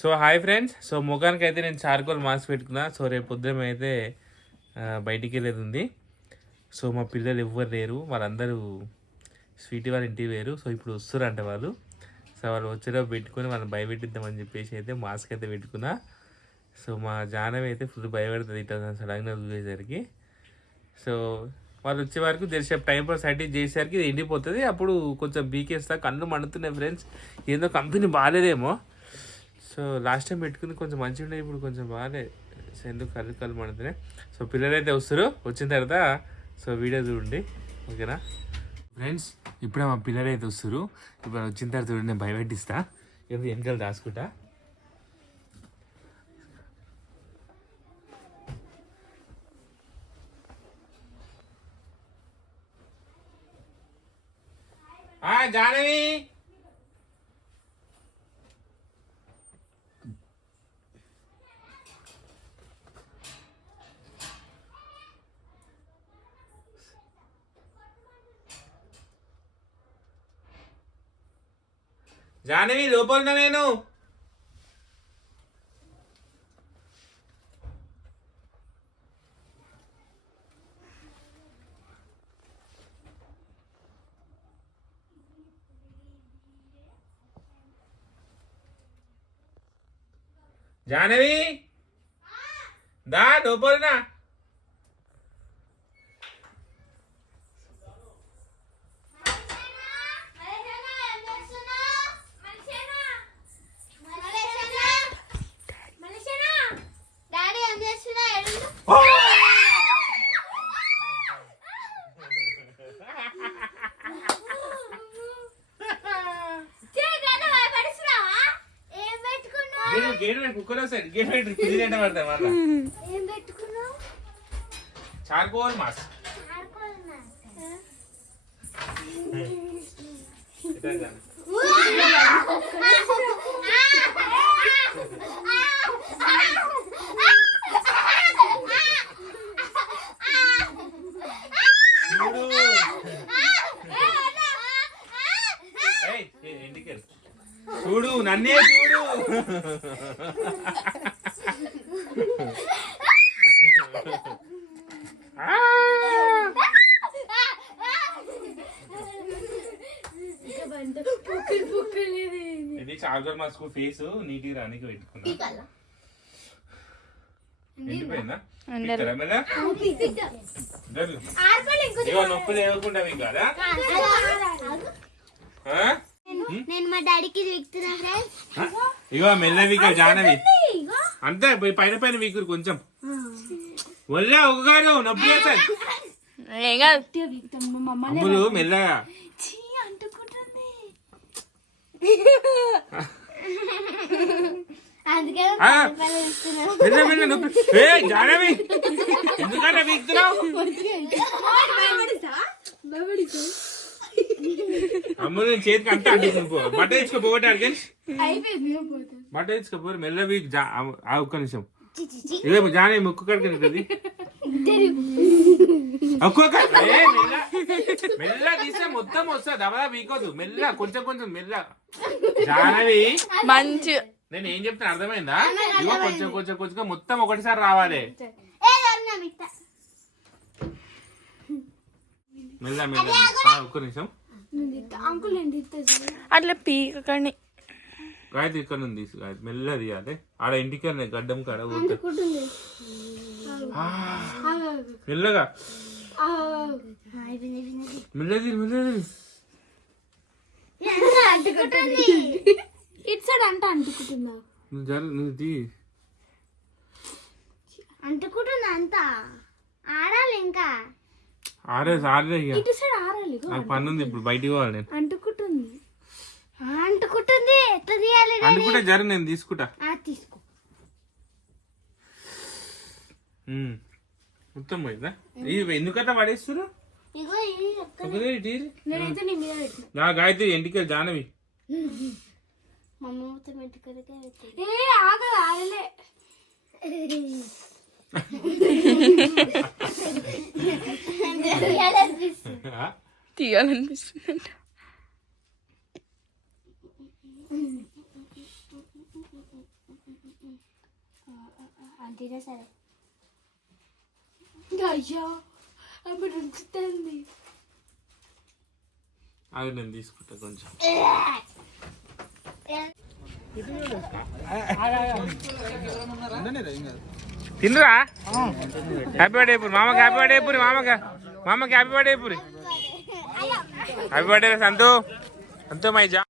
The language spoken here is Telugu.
సో హాయ్ ఫ్రెండ్స్ సో ముఖానికి అయితే నేను చార్కోల్ మాస్క్ పెట్టుకున్నా. సో రేపు పొద్దున అయితే బయటికి వెళ్ళేది ఉంది. సో మా పిల్లలు ఎవ్వరు లేరు. వాళ్ళందరూ స్వీట్ వాళ్ళ ఇంటికి వేరు సో ఇప్పుడు వస్తారంట వాళ్ళు. సో వాళ్ళు వచ్చేలో పెట్టుకొని వాళ్ళని భయపెట్టిద్దామని చెప్పేసి అయితే మాస్క్ అయితే పెట్టుకున్నా. సో మా జానవి అయితే ఫుల్ భయపెడుతుంది ఇట్లా సడన్గా చూసేసరికి సో వాళ్ళు వచ్చే వరకు తెలిసేపు టైం పాస్ అటు చేసేసరికి ఇది ఎండిపోతుంది. అప్పుడు కొంచెం బీకేస్తా కళ్ళు మండుతున్నాయి ఫ్రెండ్స్ ఏందో కంపెనీ బాగాలేదేమో సో లాస్ట్ టైం పెట్టుకుంది కొంచెం మంచిగా ఉండే ఇప్పుడు కొంచెం బాగాలేదు సో ఎందుకు కళ్ళు కళ్ళు మండుతున్నాయి? సో పిల్లలు అయితే వస్తారు వచ్చిన తర్వాత సో వీడియో చూడండి. ఓకేనా ఫ్రెండ్స్ ఇప్పుడే మా పిల్లలు అయితే వస్తారు ఇప్పుడు వచ్చిన తర్వాత చూడండి నేను భయపెట్టిస్తా. ఎందుకు వెనకాల దాచుకుంటా? ఆ జానవి జానవి లోపల నేను జానవి దా లోపలనా డాడీ ఏం పెట్టుకున్నావు? చార్కోల్ మాస్ చూడు నన్నే చూడు. ఆ! ఇది చార్జర్ మాస్క్ ఫేస్ నీట్గా రానికి పెట్టుకున్నా. నొప్పి లేకుండా మీకు కదా? నేను మా డాడీకి విక్తున్నా ఫ్రెండ్స్? ఇగో మెల్ల వీక జానవి. అంతే పోయి పైన పైన వీకురు కొంచెం. వల్ల ఒకగాను నొప్పి అమ్ములు మెల్లగా. మెల్ల మెల్ల నొప్పి. ఏ జానవి ఎందుకన్నా వీక్తున్నావు? అమ్ములు నేను చేతికి అంతా అంటుకుని బట్ట ఇచ్చుకో పోగొట్టాడు కానీ బట్ట ఇచ్చుకోపోరు మెల్ల వీక్ జా ఆ ఒక్క నిమిషం. ఇదే జానవి ముక్కు కడుకుని ఒక్కొక్క ఏ, మెల్ల మెల్ల తీస్తే మొత్తం వస్తా దబదా వీకోదు మెల్ల కొంచెం కొంచెం మెల్ల జానవి మంచి. నేను ఏం చెప్తాను అర్థమైందా? ఇగో కొంచెం కొంచెం కొంచెం మొత్తం ఒకటిసారి రావాలి. ఏ రమ్య మిట్ట మెల్ల మెల్ల ఒక్క నిమిషం. అంకుల్ ఏంటి అట్లా పీకకండి గాయత్రి ఇక్కడ ఉంది గాయత్రి. మెల్ల తీయాలి. ఆడ ఇంటికి గడ్డం కాడ మెల్లగా. మెల్లది మెల్లది అంటుకుంటుంది ఇటు సైడ్ అంట అంటుకుంటుందా నువ్వు జర నువ్వు తీ. అంటుకుంటుంది అంత? ఆడాలి ఇంకా. ఆరే ఆరే ఇటు సైడ్ ఆడాలి నాకు పని ఉంది ఇప్పుడు బయటికి పోవాలి నేను. అంటుకుంటుంది. అంటుకుంటుంది ఎట్లా తీయాలి అనుకుంటే జర నేను తీసుకుంటా. ఆ, తీసుకో. ఉమ్. మొత్తం పోయిందా? ఎందుకట్లా ఇగో ఇది చెప్తా. ఒకదే ఇటు ఇరు. నేనైతే నీ మీద పెట్టిన. నా గాయత్రి ఇంటికి జానవి. మమ్మీ మొత్తం ఇంటికడికే ఏ ఆగదు ఆగలే? తీయాలనిపిస్తుంది అంతేనా సరే అయ్యో అప్పుడు ఉంచుతుంది అవి నేను తీసుకుంటా కొంచెం తిందురా హ్యాపీ బర్త్డే పూరి మామకి హ్యాపీ బర్త్డే పూరి మామకి. మామకి happy birthday Puri happy birthday Santhu Santhu my జా